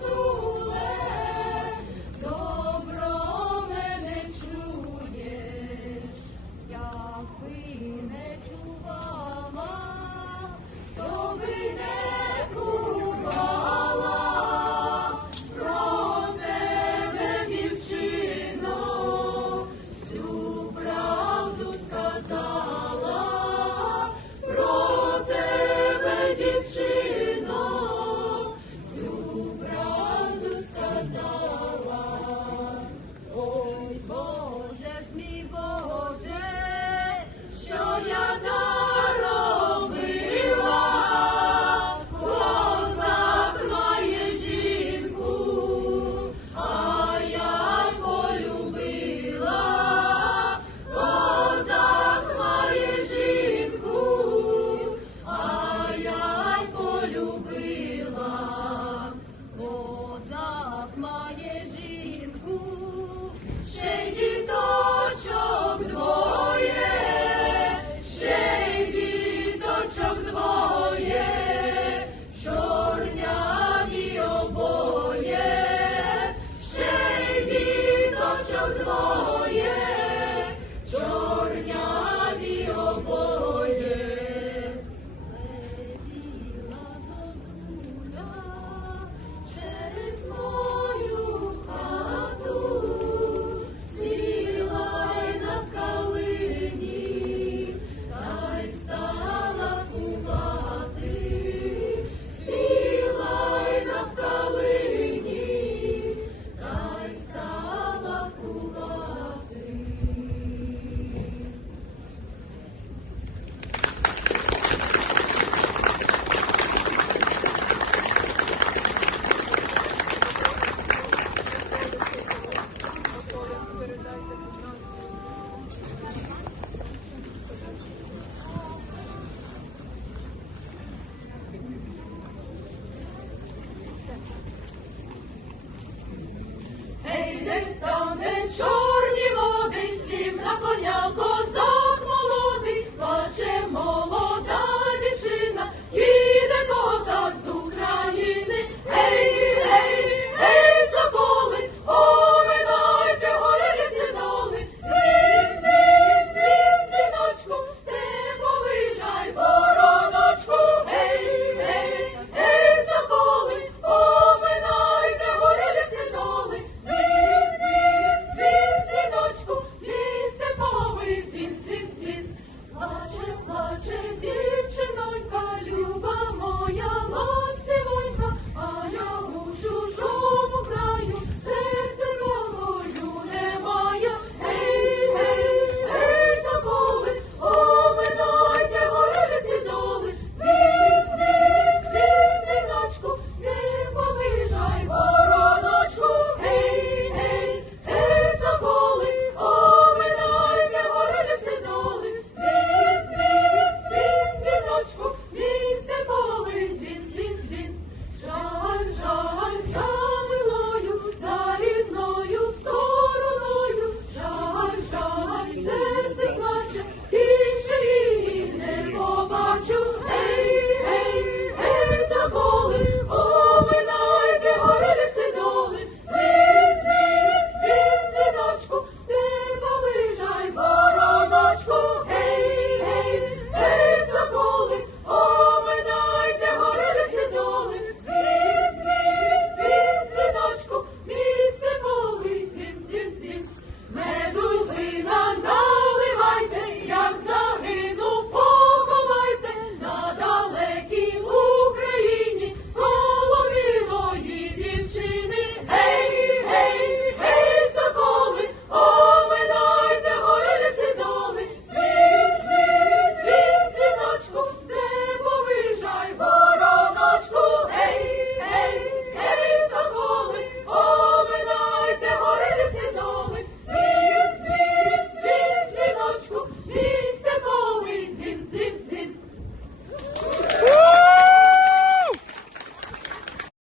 Lord.